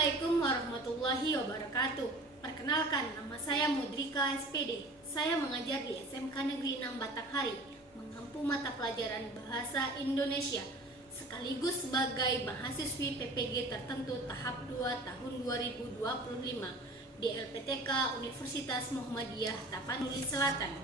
Assalamualaikum warahmatullahi wabarakatuh. Perkenalkan, nama saya Mudrika SPD. Saya mengajar di SMK Negeri 6 Batanghari, mengampu mata pelajaran Bahasa Indonesia, sekaligus sebagai mahasiswi PPG tertentu tahap 2 tahun 2025 di LPTK Universitas Muhammadiyah Tapanuli Selatan.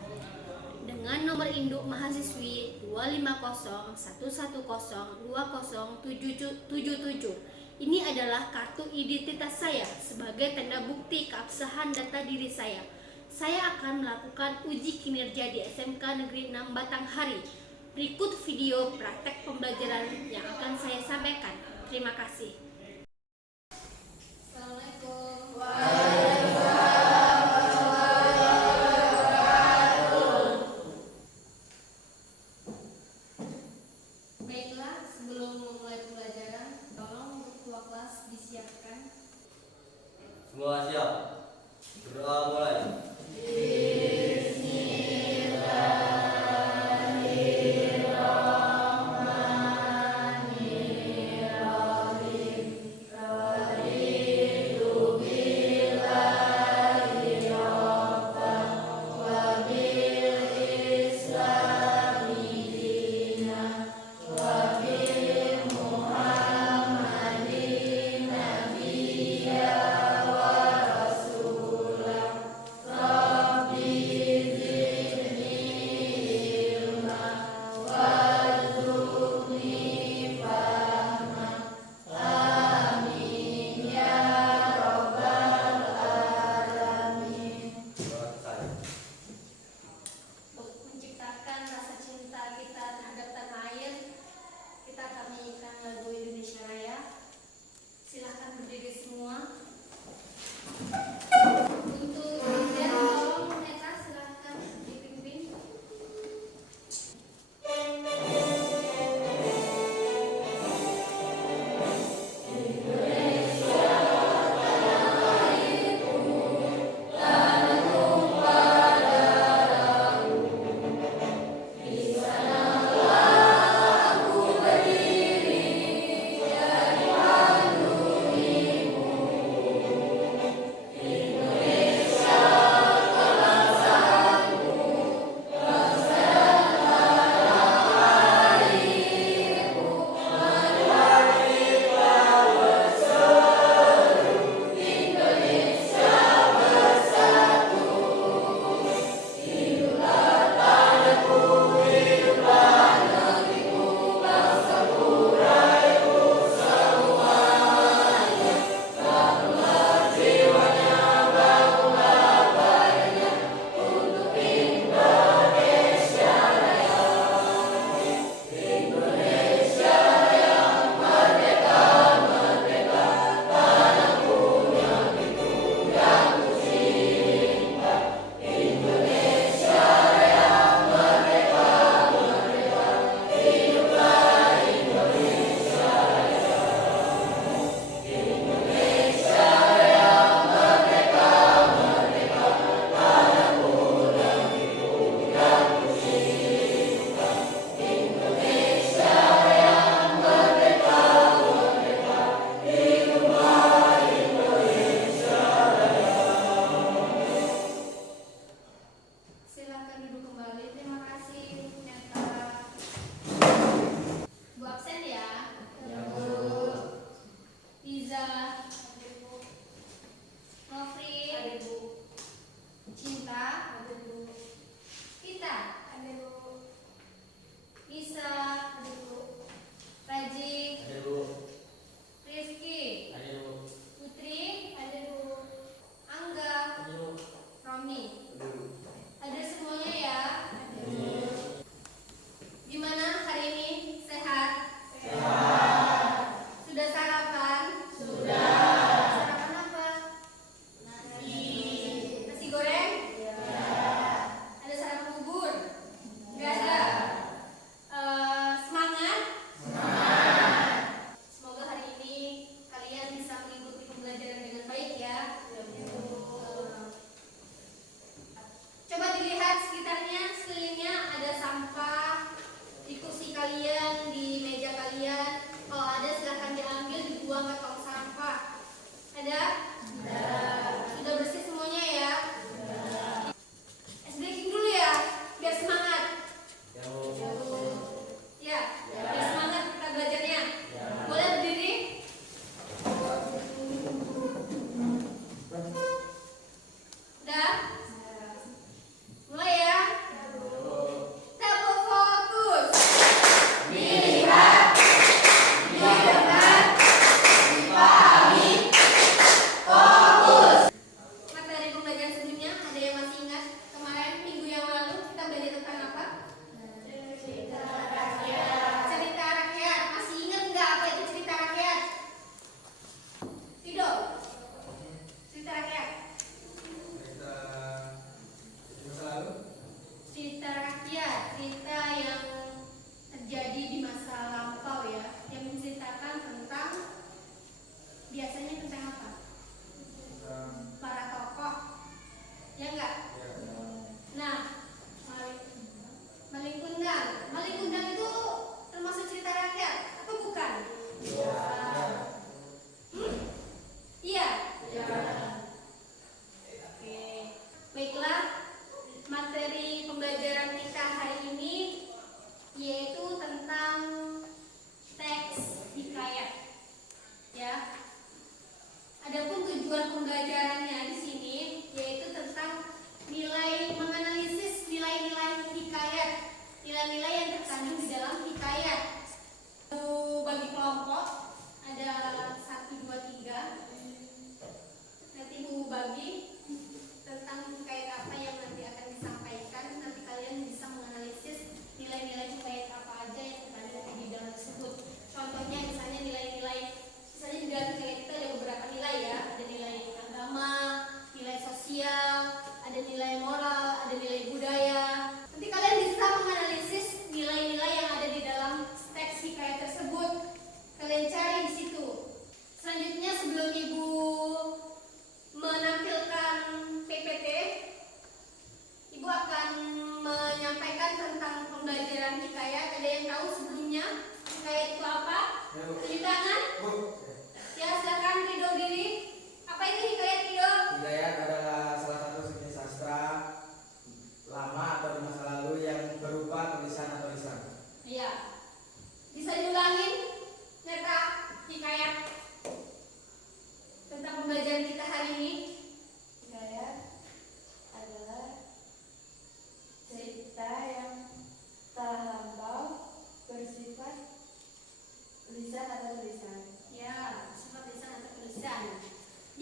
Dengan nomor induk mahasiswi 25011020777. Ini adalah kartu identitas saya sebagai tanda bukti keabsahan data diri saya. Saya akan melakukan uji kinerja di SMK Negeri 6 Batanghari. Berikut video praktek pembelajaran yang akan saya sampaikan. Terima kasih. Assalamualaikum. Baiklah, sebelum memulai pembelajaran, tolong ketua kelas disiapkan. Semua siap. Berdoa mulai.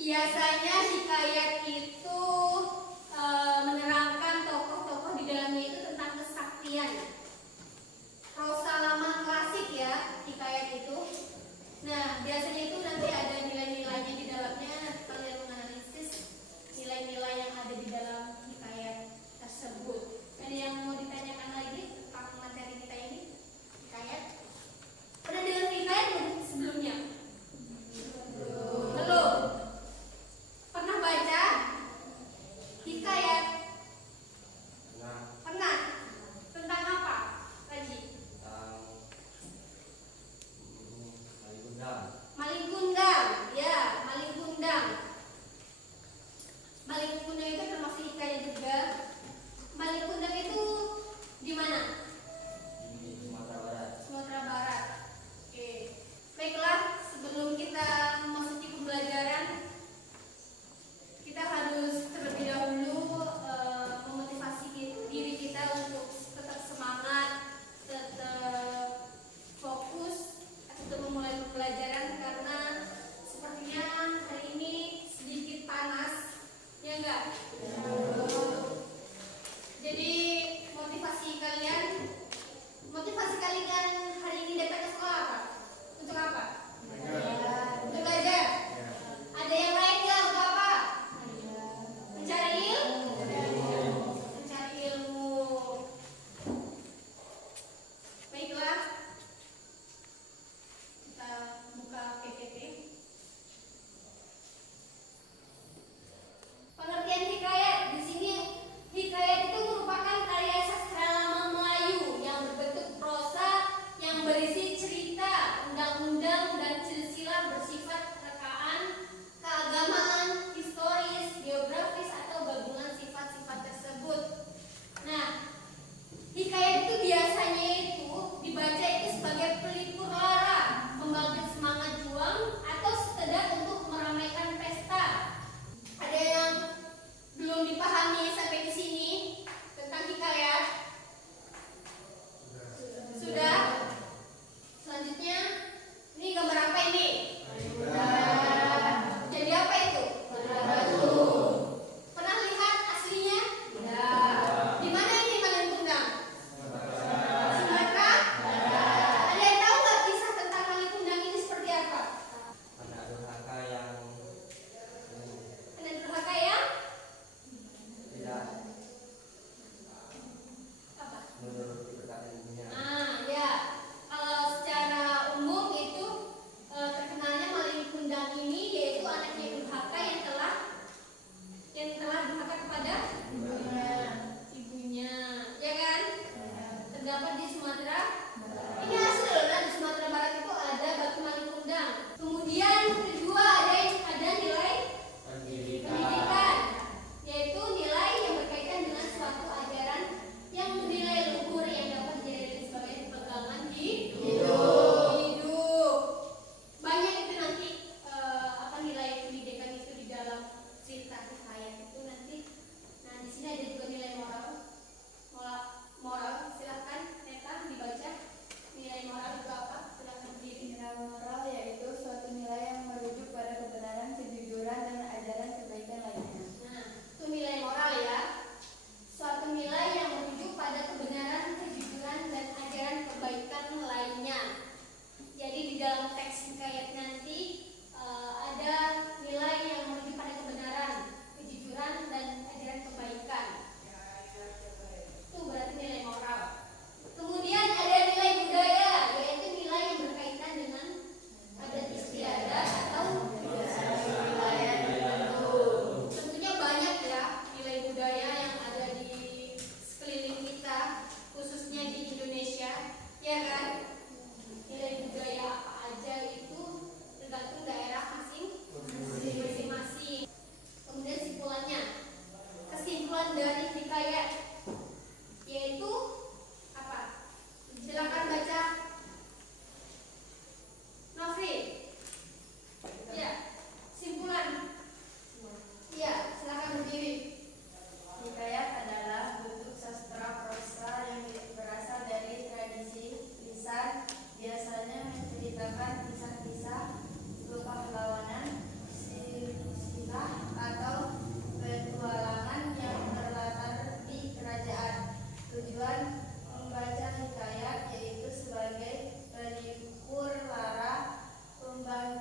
Biasanya hikayat itu menerangkan tokoh-tokoh di dalamnya itu tentang kesaktian. Prosa lama klasik ya, hikayat itu. Nah, biasanya itu nanti ada nilai-nilainya di dalamnya. Kalian menganalisis nilai-nilai yang ada di dalam hikayat tersebut. Ada yang mau ditanyakan lagi tentang materi kita ini? Hikayat? Pernah dengar hikayat belum sebelumnya? Belum. Pernah baca hikayat? Pernah. Tentang apa, Raji? Maling kundang. Maling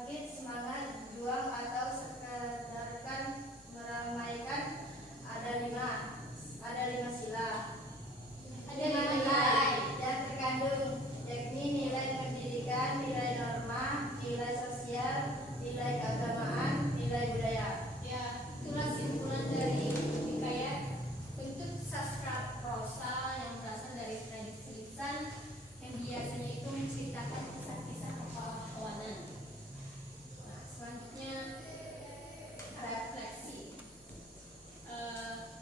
bangkit semangat juang atau sekedarkan meramaikan ada lima sila. Ada lima nilai yang terkandung, yakni nilai pendidikan, nilai norma, nilai sosial, nilai keagamaan, nilai budaya. Ya, itulah simpulan dari hikayat, bentuk sastra prosa yang berasal dari tradisi lisan yang biasanya itu menceritakan kisah-kisah pewahanan. Nah, selanjutnya refleksi.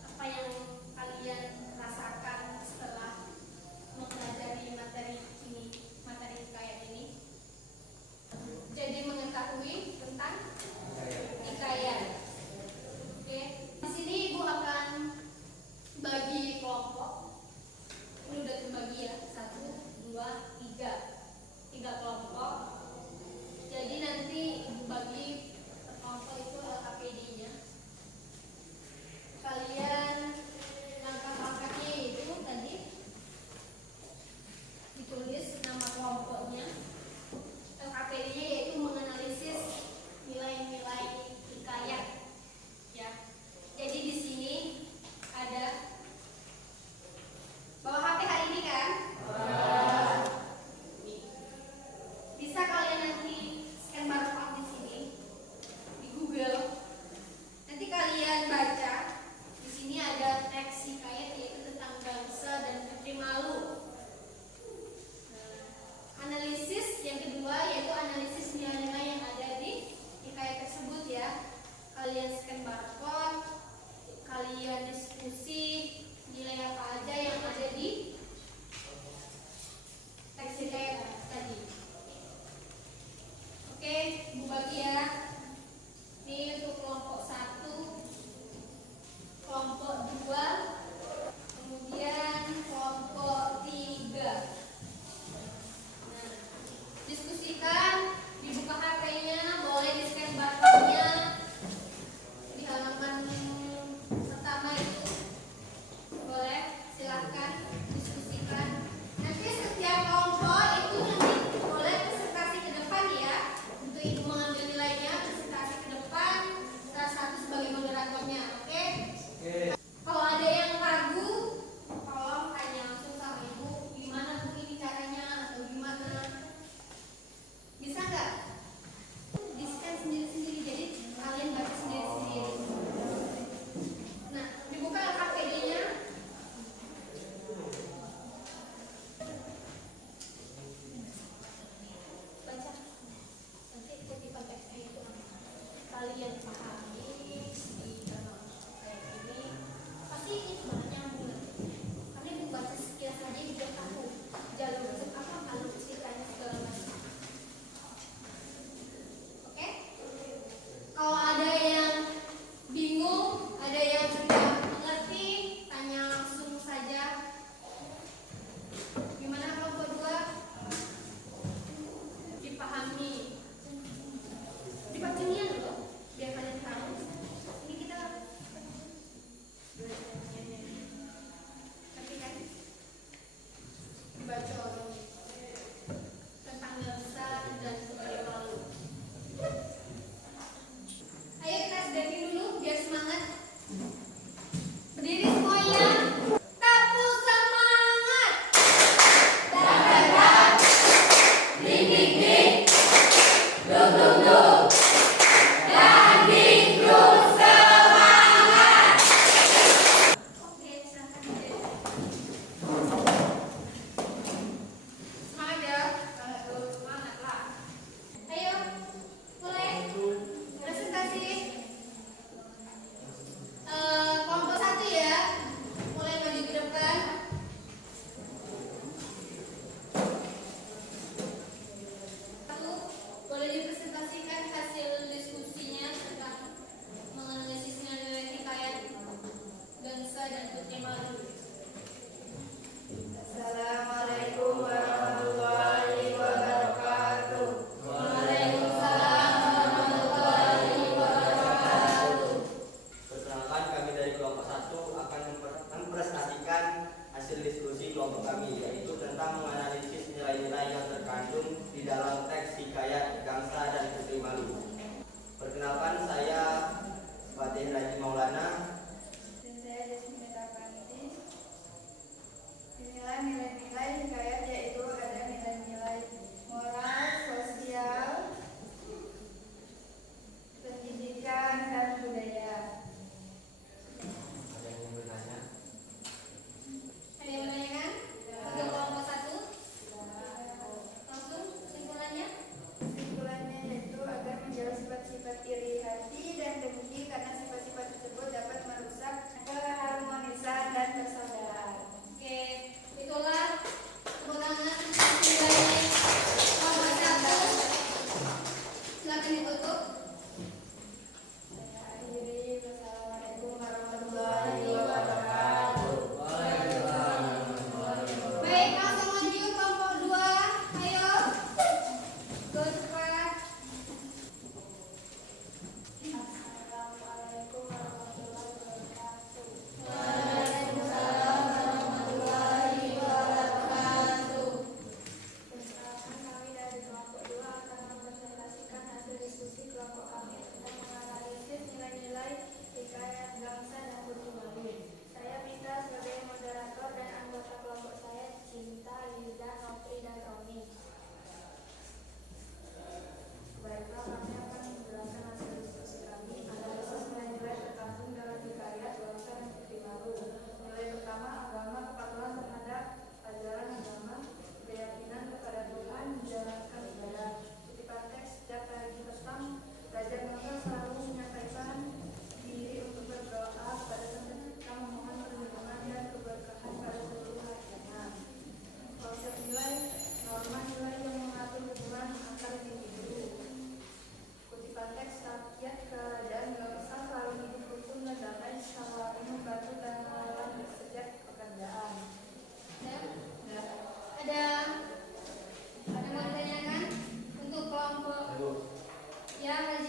Apa yang kalian rasakan setelah mempelajari materi hikayat ini? Jadi mengetahui tentang hikayat. Oke, di sini ibu akan bagi kelompok. Ini udah terbagi ya, 1, 2, 3 kelompok. Jadi nanti ibu bagi per kelompok itu LKPD-nya. Kalian langkah-langkahnya itu tadi ditulis nama kelompoknya. LKPD-nya yaitu menganalisis nilai-nilai hikayat. Ya. Jadi di sini ada bawa HP hari ini kan? Nih. Bisa kalian nanti scan barcode di sini di Google. Nanti kalian baca. Di sini ada teks hikayat yaitu tentang bangsa dan putri Malu. Analisis yang kedua yaitu analisis nilai-nilai yang ada di hikayat tersebut ya. Kalian scan barcode, kalian diskusi nilai apa aja yang ada di teks hikayat tadi. Oke, ibu bagi ya. Ini untuk kelompok 1, kelompok 2, kemudian kelompok 3. Nah, diskusikan, dibuka HP-nya, boleh di-scan barcode-nya di halaman pertama itu. Boleh, silahkan diskusikan. Nanti setiap kelompok itu nanti boleh presentasi ke depan ya, untuk ibu mengambil nilai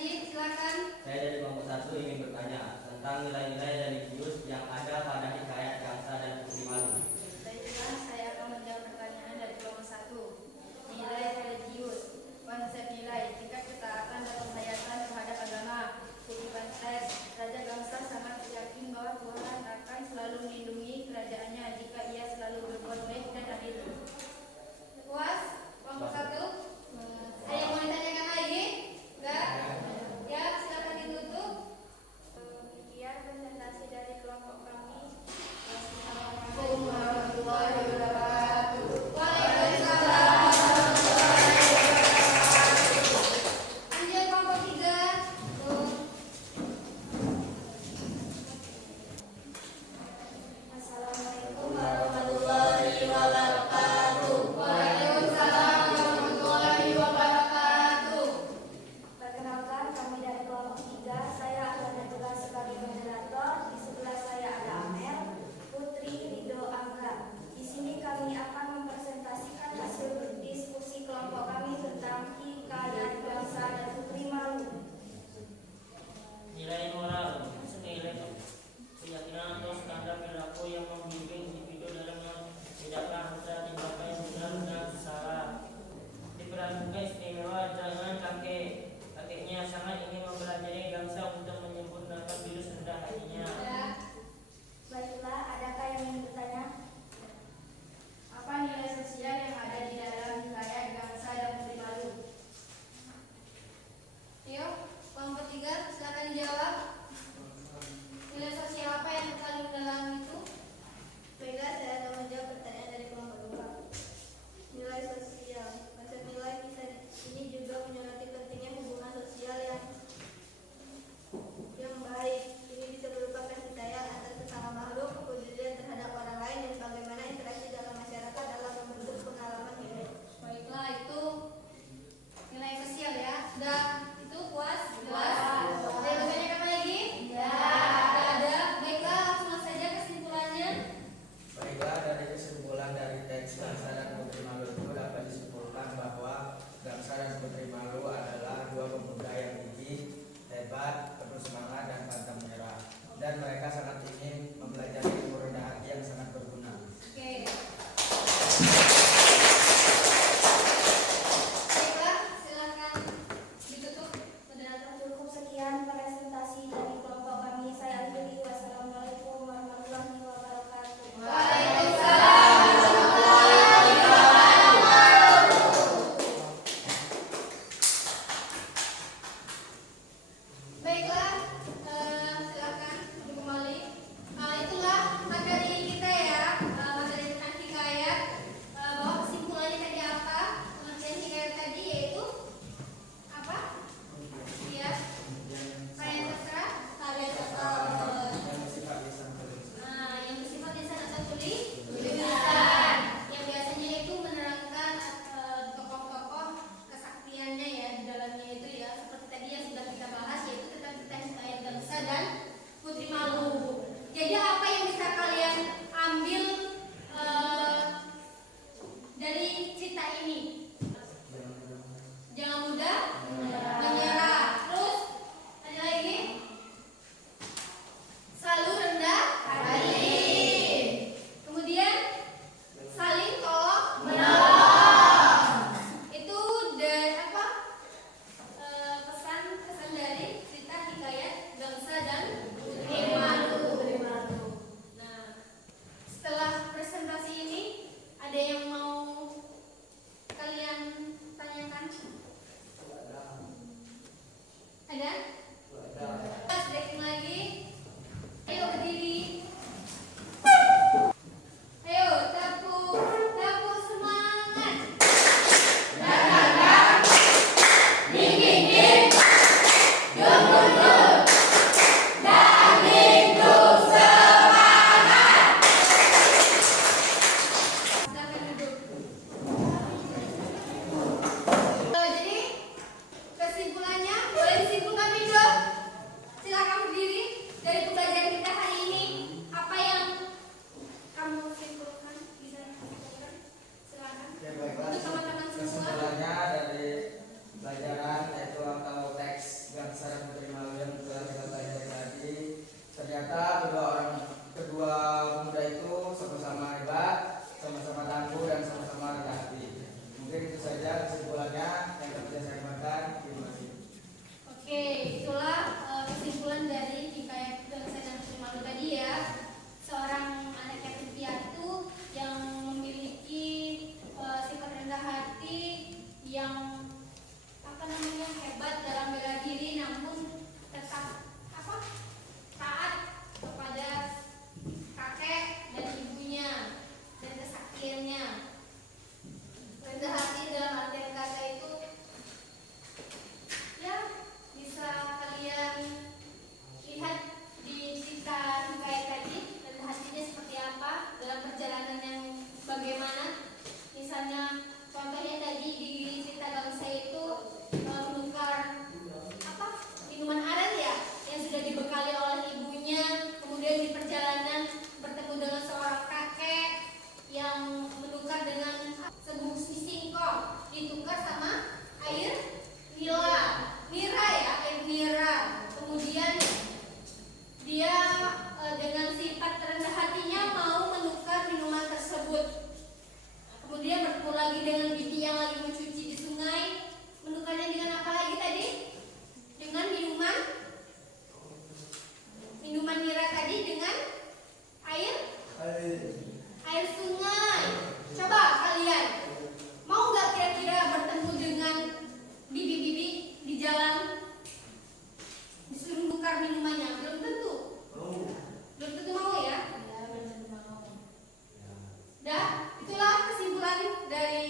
Najib, silakan. Saya dari kelompok 1 ingin bertanya tentang nilai-nilai religius yang ada pada hikayat Gangsa dan Putri Malu. Baiklah, saya akan menjawab pertanyaan dari kelompok 1. Nilai religius. Konsep nilai, tingkat ketaatan dan penghayatan terhadap agama. Kehidupan teks, Raja Gangsa sangat yakin bahwa Tuhan akan selalu melindungi kerajaannya jika ia selalu berbuat baik dan adil. Puas? Kelompok 1? Ada yang mau ditanyakan lagi? Enggak? Ya, silakan ditutup. Demikian presentasi dari kelompok kami. Wassalamualaikum warahmatullahi wabarakatuh. Waalaikumsalam warahmatullahi wabarakatuh. minumannya? Belum tentu. Belum tentu mau ya? Ya, belum tentu mau. Dah, itulah kesimpulan dari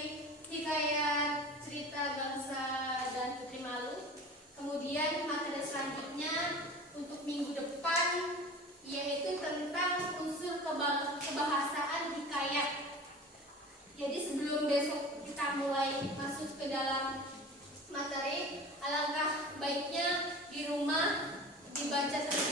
hikayat cerita Gangsa dan Putri Malu. Kemudian materi selanjutnya untuk minggu depan yaitu tentang unsur kebahasaan hikayat. Jadi sebelum besok kita mulai masuk ke dalam materi, alangkah baiknya di rumah dibaca terlebih